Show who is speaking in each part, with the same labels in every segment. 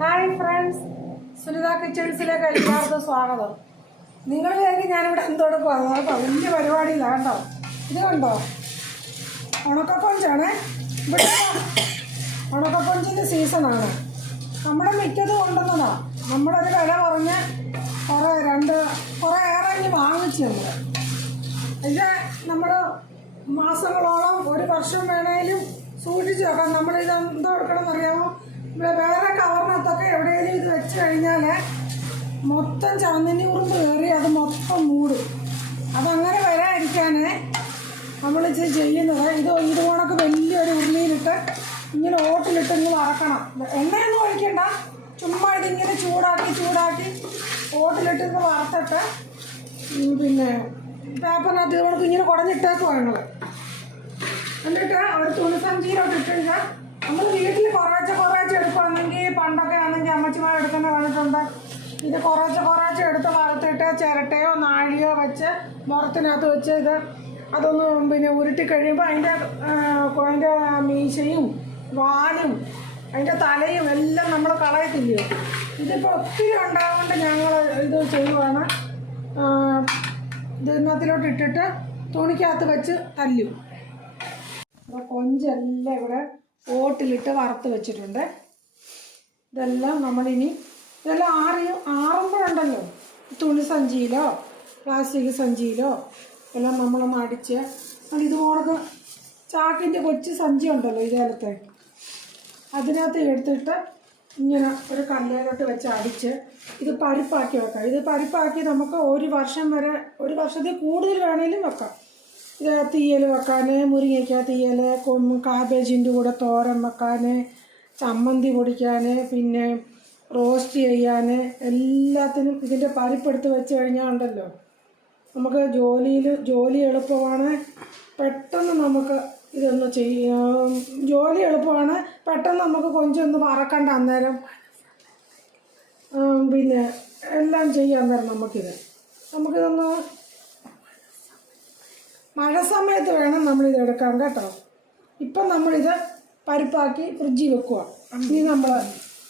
Speaker 1: Hi friends Sunitha കിച്ചൺസിലേക്ക് എല്ലാവർക്കും സ്വാഗതം. നിങ്ങൾ വിചാരിക്കും ഞാനിവിടെ എന്തെടുക്കുവാണ് കേട്ടോ വലിയ പരിപാടിയില്ല കണ്ടോ? ഇത് കണ്ടോ? ഉണക്കക്കൊഞ്ചാണേ ഇവിടെ ഉണക്കക്കൊഞ്ചിന്റെ സീസണാണ് നമ്മുടെ മിക്കത് കൊണ്ടുവന്നതാ നമ്മുടെ ഒരു വില കുറഞ്ഞ് കുറേ രണ്ട് കുറേ ഏറെ ഇനി വാങ്ങിച്ചു നമ്മൾ ഇത് നമ്മൾ മാസങ്ങളോളം ഒരു വർഷം വേണേലും സൂക്ഷിച്ചു വെക്കാം. നമ്മളിത് എന്തോ എടുക്കണം ഇവിടെ വേറെ കവറിനകത്തൊക്കെ എവിടെയെങ്കിലും ഇത് വെച്ച് കഴിഞ്ഞാൽ മൊത്തം ചന്ദനി ഉറുമ്പ് കയറി അത് മൊത്തം മൂടും. അതങ്ങനെ വരാതിരിക്കാൻ നമ്മൾ ഇത് ചെയ്യുന്നത്. ഇത് ഇത് കണക്ക് വലിയൊരു ഉരുളിയിലിട്ട് ഇങ്ങനെ ഓട്ടിലിട്ട് ഇങ്ങ് വറക്കണം. എണ്ണയൊന്നും ഒഴിക്കണ്ട. ചുമ്മാ ഇതിങ്ങനെ ചൂടാക്കി ചൂടാക്കി ഓട്ടിലിട്ട് ഇങ്ങ് വറുത്തിട്ട് പിന്നെ പേപ്പറിനകത്ത് ഇതുകൊണ്ട് ഇങ്ങനെ കുറഞ്ഞിട്ടേക്ക് ഞങ്ങൾ എന്നിട്ട് തുണിസഞ്ചിയിലോട്ട് ഇട്ടിട്ട് നമ്മൾ വീട്ടിൽ കുറേശ്ശെ കുറേശ്ശെ എടുക്കുകയാണെങ്കിൽ പണ്ടൊക്കെ ആണെങ്കിൽ അമ്മച്ചിമാർ എടുക്കുന്ന കണ്ടിട്ടുണ്ട്. ഇത് കുറേശ്ശെ കുറേശ്ശെ എടുത്ത് വറുത്തിട്ട് ചിരട്ടയോ നാഴിയോ വെച്ച് മുറത്തിനകത്ത് വെച്ച് ഇത് അതൊന്ന് പിന്നെ ഉരുട്ടി കഴിയുമ്പോൾ അതിന്റെ അതിന്റെ മീശയും വാലും അതിന്റെ തലയും എല്ലാം നമ്മൾ കളയത്തില്ലയോ ഇതിപ്പോൾ ഒത്തിരി ഉണ്ടാകൊണ്ട് ഞങ്ങൾ ഇത് ചെയ്യുവാണ്. ഇതിനകത്തിലോട്ട് ഇട്ടിട്ട് തുണിക്കകത്ത് വെച്ച് തല്ലും. അപ്പോൾ കൊഞ്ചെല്ലാം ഇവിടെ ഓട്ടിലിട്ട് വറുത്ത് വെച്ചിട്ടുണ്ട്. ഇതെല്ലാം നമ്മളിനി ഇതെല്ലാം ആറി ആറുമ്പോഴുണ്ടല്ലോ. തുണി സഞ്ചിയിലോ പ്ലാസ്റ്റിക് സഞ്ചിയിലോ എല്ലാം നമ്മൾ മടിച്ച് അത് ഇതുപോലൊക്കെ ചാക്കിന്റെ കൊച്ചു സഞ്ചി ഉണ്ടല്ലോ ഇതേലത്തെ. അതിനകത്ത് എടുത്തിട്ട് ഇങ്ങനെ ഒരു കല്ലേലോട്ട് വെച്ച് അടിച്ച് ഇത് പരിപ്പാക്കി വെക്കാം. ഇത് പരിപ്പാക്കി നമുക്ക് ഒരു വർഷം വരെ ഒരു വർഷത്തിൽ കൂടുതൽ വേണേലും വെക്കാം. തീയൽ വെക്കാൻ മുരിങ്ങയ്ക്ക തീയൽ കാബേജിന്റെ കൂടെ തോരൻ വെക്കാൻ ചമ്മന്തി പൊടിക്കാൻ പിന്നെ റോസ്റ്റ് ചെയ്യാൻ എല്ലാത്തിനും ഇതിന്റെ പരിപ്പെടുത്ത് വെച്ച് കഴിഞ്ഞാൽ ഉണ്ടല്ലോ. നമുക്ക് ജോലിയിൽ ജോലി എളുപ്പമാണ് പെട്ടെന്ന് നമുക്ക് ഇതൊന്ന് ചെയ്യാം. ജോലി എളുപ്പമാണ് പെട്ടെന്ന് നമുക്ക് കൊഞ്ചൊന്ന് മറക്കണ്ട അന്നേരം. പിന്നെ എല്ലാം ചെയ്യാൻ നേരം നമുക്കിത്. നമുക്കിതൊന്ന് മഴ സമയത്ത് വേണം നമ്മളിത് എടുക്കാൻ കേട്ടോ. ഇപ്പം നമ്മളിത് പരിപ്പാക്കി ഫ്രിഡ്ജിൽ വെക്കുക ഇനി നമ്മൾ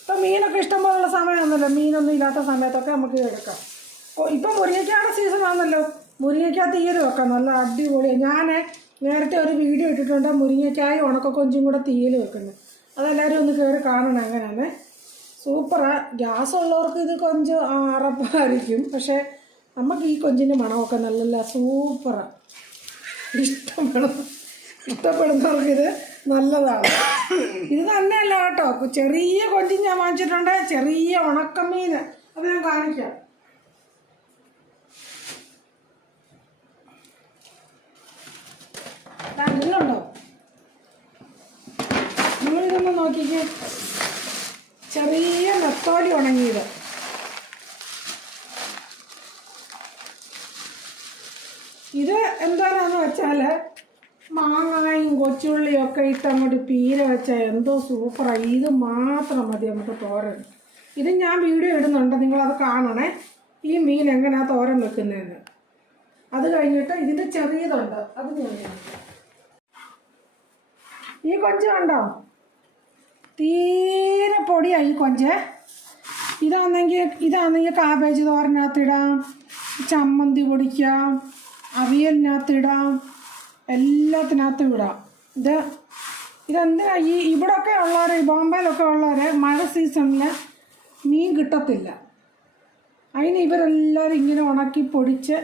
Speaker 1: ഇപ്പം മീനൊക്കെ ഇഷ്ടം പോലുള്ള സമയമൊന്നുമല്ലോ മീനൊന്നും ഇല്ലാത്ത സമയത്തൊക്കെ നമുക്ക് ഇത് എടുക്കാം ഇപ്പം മുരിങ്ങയ്ക്കാണ് സീസൺ ആണെന്നല്ലോ മുരിങ്ങയ്ക്ക തീരെ വെക്കാം. നല്ല അടിപൊളിയാണ് ഞാൻ നേരത്തെ ഒരു വീഡിയോ ഇട്ടിട്ടുണ്ട്. മുരിങ്ങയ്ക്കായും ഉണക്കക്കൊഞ്ചും കൂടെ തീയിൽ വെക്കുന്നത് അതെല്ലാവരും ഒന്ന് കയറി കാണണം അങ്ങനെയാണ് സൂപ്പറാണ് ഗ്യാസ് ഉള്ളവർക്ക് ഇത് കൊഞ്ച് അറപ്പായിരിക്കും. പക്ഷേ നമുക്ക് ഈ കൊഞ്ചിന്റെ മണമൊക്കെ നല്ല സൂപ്പറാണ് ഇഷ്ടപ്പെടും ഇഷ്ടപ്പെടുന്നവർക്ക് ഇത് നല്ലതാണ്. ഇത് തന്നെയല്ല കേട്ടോ. ചെറിയ കൊഞ്ചും ഞാൻ വാങ്ങിച്ചിട്ടുണ്ട്. ചെറിയ ഉണക്കമീൻ അത് ഞാൻ കാണിക്കാം. ഇതിലുണ്ടോ? നിങ്ങളിതൊന്ന് നോക്കിക്കേ. ചെറിയ നെത്തോലി ഉണങ്ങിയത് ഇത് എന്താണെന്ന് വെച്ചാൽ മാങ്ങയും കൊച്ചുള്ളിയും ഒക്കെ ഇട്ട് അങ്ങോട്ട് പീര വെച്ചാൽ എന്തോ സൂപ്പറാണ് ഇത് മാത്രം മതി നമുക്ക് തോരൻ. ഇത് ഞാൻ വീഡിയോ ഇടുന്നുണ്ട് നിങ്ങളത് കാണണേ. ഈ മീൻ എങ്ങനെയാ തോരൻ വെക്കുന്നതെന്ന് അത് കഴിഞ്ഞിട്ട് ഇതിന്റെ ചെറിയതുണ്ട് അത് ഞാൻ ഈ കൊഞ്ച് കണ്ടോ? തീരെ പൊടിയായി ഈ കൊഞ്ച്. ഇതാണെങ്കിൽ ഇതാണെങ്കിൽ കാബേജ് തോരനകത്തിടാം ചമ്മന്തി പൊടിക്കാം അവിയലിനകത്തിടാം എല്ലാത്തിനകത്തും ഇടാം. ഇത് ഇതെന്തിനാ ഈ ഇവിടെയൊക്കെ ഉള്ളവർ ഈ ബോംബെയിലൊക്കെ ഉള്ളവർ മഴ സീസണിൽ മീൻ കിട്ടത്തില്ല. അതിന് ഇവരെല്ലാവരും ഇങ്ങനെ ഉണക്കി പൊടിച്ച്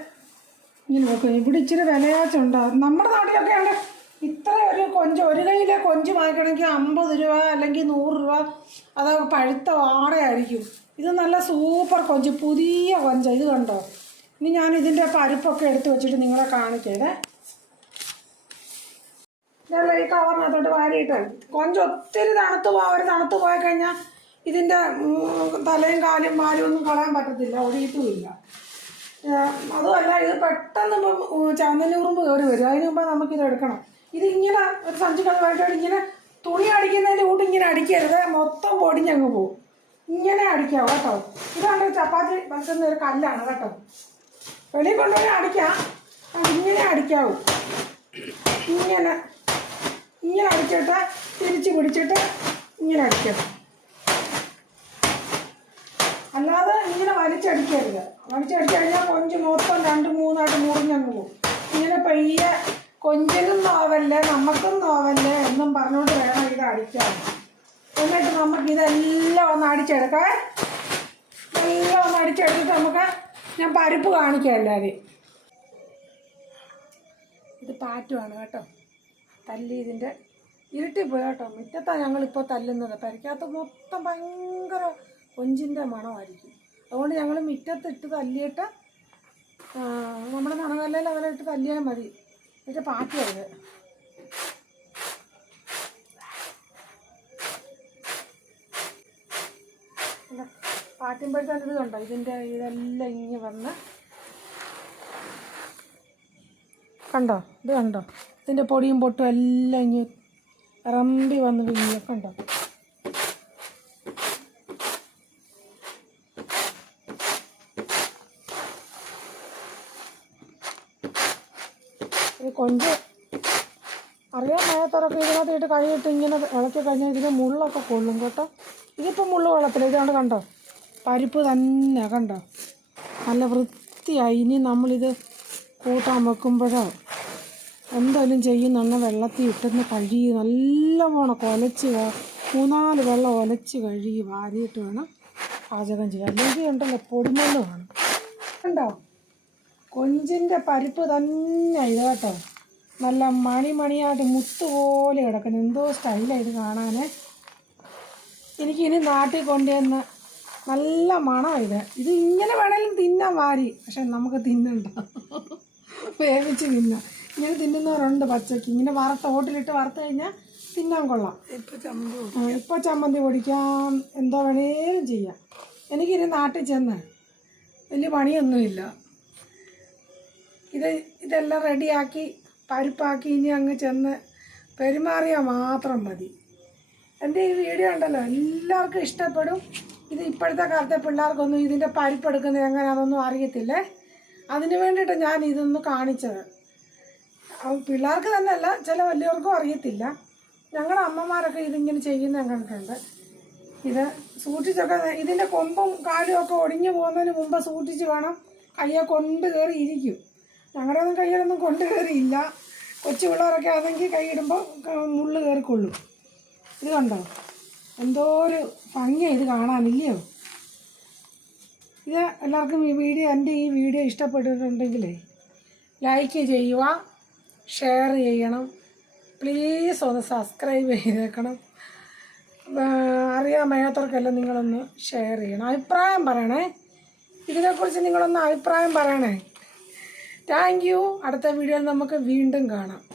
Speaker 1: ഇങ്ങനെ വെക്കും. ഇവിടെ ഇച്ചിരി വിലയാച്ചുണ്ടാകും നമ്മുടെ നാട്ടിലൊക്കെയാണ് ഇത്ര ഒരു കൊഞ്ച് ഒരു കയ്യിലെ കൊഞ്ച് വാങ്ങിക്കണമെങ്കിൽ അമ്പത് രൂപ അല്ലെങ്കിൽ നൂറ് രൂപ അത് പഴുത്ത വാടയായിരിക്കും. ഇത് നല്ല സൂപ്പർ കൊഞ്ച് പുതിയ കൊഞ്ച. ഇത് കണ്ടോ? ഇനി ഞാൻ ഇതിന്റെ പരിപ്പൊക്കെ എടുത്ത് വെച്ചിട്ട് നിങ്ങളെ കാണിക്കേ. ഞാൻ ഈ കവറിനകത്തോട്ട് വാരിയിട്ട് കൊഞ്ച് ഒത്തിരി തണുത്ത് അവർ തണുത്ത് പോയി കഴിഞ്ഞാൽ ഇതിന്റെ തലയും കാലും വാലും ഒന്നും കളയാൻ പറ്റത്തില്ല ഒടിയിട്ടുമില്ല ഏഹ് അതുമല്ല ഇത് പെട്ടെന്ന് ഇപ്പം ചന്ദനൂറുമ്പ് കയറി വരും. അതിന് മുമ്പ് നമുക്കിത് എടുക്കണം. ഇതിങ്ങനെ ഒരു സഞ്ചി കളവായിട്ട് ഇങ്ങനെ തുണി അടിക്കുന്നതിന്റെ കൂട്ട് ഇങ്ങനെ അടിക്കരുത്. മൊത്തം പൊടിഞ്ഞങ്ങ് പോകും ഇങ്ങനെ അടിക്കാം കേട്ടോ. ഇതാണ് ചപ്പാത്തി വെക്കുന്ന ഒരു കല്ലാണ് കേട്ടോ. വെളിയിൽ കൊണ്ടുപോയി അടിക്കാം. ഇങ്ങനെ അടിക്കാവും. ഇങ്ങനെ ഇങ്ങനെ അടിച്ചിട്ട് തിരിച്ച് പിടിച്ചിട്ട് ഇങ്ങനെ അടിക്കണം. അല്ലാതെ ഇങ്ങനെ വലിച്ചടിക്കരുത്. വലിച്ചടിച്ചു കഴിഞ്ഞാൽ കൊഞ്ച് മൊത്തം രണ്ട് മൂന്നായിട്ട് മുറിഞ്ഞങ്ങ് പോകും. ഇങ്ങനെ പയ്യെ കൊഞ്ചിനും നോവല്ലേ നമുക്കും നോവല്ലേ എന്നും പറഞ്ഞുകൊണ്ട് വേണം ഇത് അടിക്കാൻ. എന്നിട്ട് നമുക്ക് ഇതെല്ലാം ഒന്ന് അടിച്ചെടുക്കാം. എല്ലാം ഒന്ന് അടിച്ചെടുത്തിട്ട് നമുക്ക് ഞാൻ പരിപ്പ് കാണിക്കാം എല്ലാവരെയും. ഇത് പാറ്റുമാണ് കേട്ടോ. തല്ലി ഇതിന്റെ ഇരുട്ടിപ്പോയി കേട്ടോ. മുറ്റത്താണ് ഞങ്ങളിപ്പോൾ തല്ലുന്നത്. പരിക്കകത്ത് മൊത്തം ഭയങ്കര കൊഞ്ചിന്റെ മണമായിരിക്കും. അതുകൊണ്ട് ഞങ്ങൾ മുറ്റത്തിട്ട് തല്ലിയിട്ട് നമ്മുടെ മണകല്ലയിൽ അവരെ ഇട്ട് തല്ലിയാൽ മതി. എന്നിട്ട് പാറ്റിയത് പാറ്റുമ്പോഴത്തേന് ഇത് കണ്ടോ? ഇതിന്റെ ഇതെല്ലാം ഇങ്ങനെ വന്ന് കണ്ടോ? ഇത് കണ്ടോ? ഇതിന്റെ പൊടിയും പൊട്ടും എല്ലാം ഇനി റമ്പി വന്ന് വീഴ. കണ്ടോ? ഈ കൊഞ്ച്. അറിയാൻ മേത്തറൊക്കെ ഇതിനകത്ത് ഇട്ട് കഴിയിട്ട് ഇങ്ങനെ ഇളക്കി കഴിഞ്ഞാൽ ഇതിന് മുള്ളൊക്കെ കൊള്ളും കേട്ടോ. ഇതിപ്പോൾ മുള്ള് കൊള്ളത്തില്ല. ഇതുകൊണ്ട് കണ്ടോ? പരിപ്പ് തന്നെ കണ്ടോ? നല്ല വൃത്തിയായി. ഇനി നമ്മളിത് കൂട്ടാൻ വെക്കുമ്പോഴോ? എന്തായാലും ചെയ്യുന്നെണ്ണ വെള്ളത്തിൽ ഇട്ടെന്ന് കഴുകി നല്ലവണ്ണം കുലച്ച് മൂന്നാൽ വെള്ളം ഒലച്ച് കഴുകി വാരിയിട്ട് വേണം പാചകം ചെയ്യാൻ. അല്ലെങ്കിൽ ഉണ്ടല്ലോ പൊടിമണ്ണ് വേണം. കണ്ടോ? കൊഞ്ചിന്റെ പരിപ്പ് തന്നെ ഇത് കേട്ടോ. നല്ല മണിമണിയായിട്ട് മുത്തുപോലെ മുത്ത് പോലെ കിടക്കുന്നു. എന്തോ സ്റ്റൈലാണ് ഇത് കാണാൻ എനിക്കിനി നാട്ടിൽ കൊണ്ടുവന്ന് നല്ല മണമാണ് ഇത്. ഇത് ഇങ്ങനെ വേണേലും തിന്നാൻ വാരി. പക്ഷെ നമുക്ക് തിന്നണ്ട. വേവിച്ച് തിന്നാം. ഇങ്ങനെ തിന്നുന്നവരുണ്ട് പച്ചക്ക്. ഇങ്ങനെ വറുത്ത ഓട്ടിലിട്ട് വറുത്ത് കഴിഞ്ഞാൽ തിന്നാൻ കൊള്ളാം.
Speaker 2: ഇപ്പൊ ചമ്പു
Speaker 1: ആ, ഇപ്പൊ ചമ്മന്തി പൊടിക്കാം. എന്തോ വേണേലും ചെയ്യാം. എനിക്കിനി നാട്ടിൽ ചെന്ന് വലിയ പണിയൊന്നുമില്ല. ഇത് ഇതെല്ലാം റെഡിയാക്കി പരിപ്പാക്കി ഇനി അങ്ങ് ചെന്ന് പെരുമാറിയാൽ മാത്രം മതി. എന്റെ ഈ വീഡിയോ ഉണ്ടല്ലോ എല്ലാവർക്കും ഇഷ്ടപ്പെടും. ഇത് ഇപ്പോഴത്തെ കാലത്തെ പിള്ളേർക്കൊന്നും ഇതിന്റെ പരിപ്പെടുക്കുന്നത് എങ്ങനെയാണെന്നൊന്നും അറിയത്തില്ലേ? അതിന് വേണ്ടിയിട്ട് ഞാൻ ഇതൊന്ന് കാണിച്ചത്. പിള്ളേർക്ക് തന്നെയല്ല ചില വലിയവർക്കും അറിയത്തില്ല. ഞങ്ങളുടെ അമ്മമാരൊക്കെ ഇതിങ്ങനെ ചെയ്യുന്ന കണ്ടിട്ടുണ്ട്. ഇത് സൂക്ഷിച്ചൊക്കെ ഇതിന്റെ കൊമ്പും കാലും ഒക്കെ ഒടിഞ്ഞു പോകുന്നതിന് മുമ്പ് സൂക്ഷിച്ച് വേണം കയ്യെ കൊണ്ട് കയറി ഇരിക്കും. ഞങ്ങളുടെ ഒന്നും കയ്യിലൊന്നും കൊണ്ട് കയറിയില്ല. കൊച്ചു പിള്ളേരൊക്കെ ആണെങ്കിൽ കൈയിടുമ്പോൾ മുള്ള് കയറിക്കൊള്ളും. ഇത് കണ്ടോ? എന്തോ ഒരു ഭംഗിയാണ് ഇത് കാണാനില്ലയോ? ഇത് എല്ലാവർക്കും ഈ വീഡിയോ എന്റെ ഈ വീഡിയോ ഇഷ്ടപ്പെട്ടിട്ടുണ്ടെങ്കിലേ ലൈക്ക് ചെയ്യുക. ഷെയർ ചെയ്യണം. പ്ലീസ് ഒന്ന് സബ്സ്ക്രൈബ് ചെയ്തേക്കണം. അറിയാൻ മേത്തവർക്കെല്ലാം നിങ്ങളൊന്ന് ഷെയർ ചെയ്യണം. അഭിപ്രായം പറയണേ. ഇതിനെക്കുറിച്ച് നിങ്ങളൊന്ന് അഭിപ്രായം പറയണേ. Thank you. അടുത്ത വീഡിയോയിൽ നമുക്ക് വീണ്ടും കാണാം.